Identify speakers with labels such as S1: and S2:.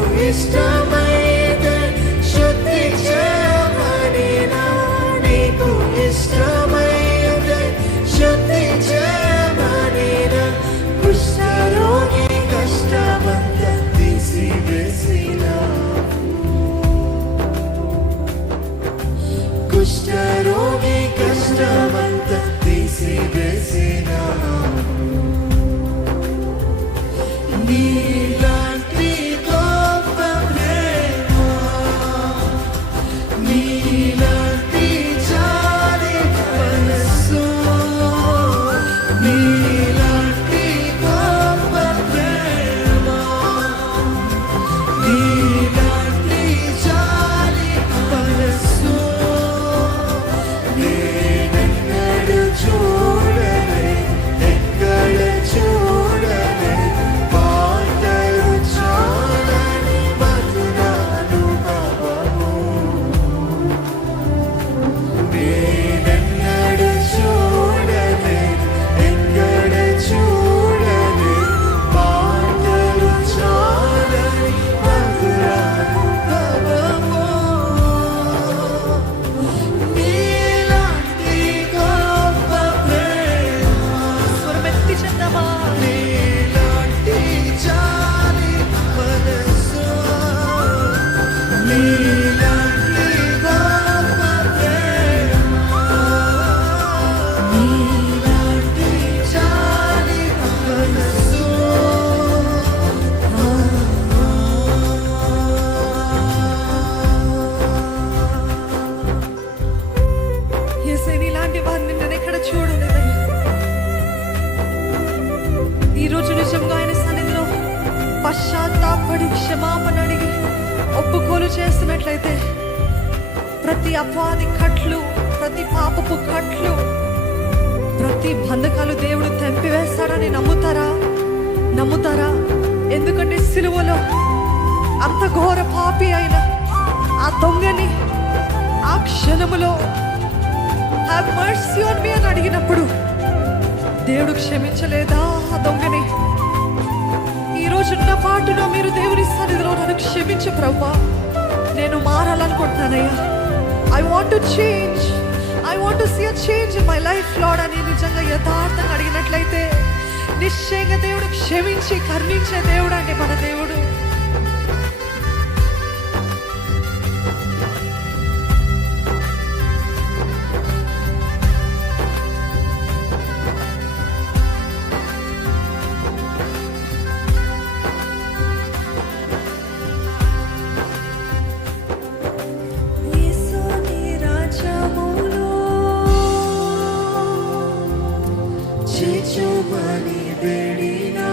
S1: wisdom నిజంగా ఆయన సన్నిధిలో పశ్చాత్తాపడి క్షమాపణ అడిగి ఒప్పుకోలు చేస్తున్నట్లయితే ప్రతి అపవాది కట్లు ప్రతి పాపపు కట్లు ప్రతి బంధకాలు దేవుడు తెంపివేస్తాడని నమ్ముతారా? నమ్ముతారా? ఎందుకంటే సిలువలో అంత ఘోర పాపి అయిన ఆ దొంగని ఆ క్షణములో హ్యావ్ మర్సీ ఆన్ మీ అని అడిగినప్పుడు దేవుడు క్షమించలేదా ఆ దొంగ? రోజున్న మీరు దేవుని సన్నిధిలో నన్ను క్షమించు ప్రభా నేను మారాలనుకుంటున్నానయ్యా. I want to change I want to see a change in my life lord అని నిజంగా యథార్థంగా అడిగినట్లయితే నిశ్చయంగా దేవుడు క్షమించి కరుణించే దేవుడు అండి మన దేవుడు. மணி
S2: வேடினா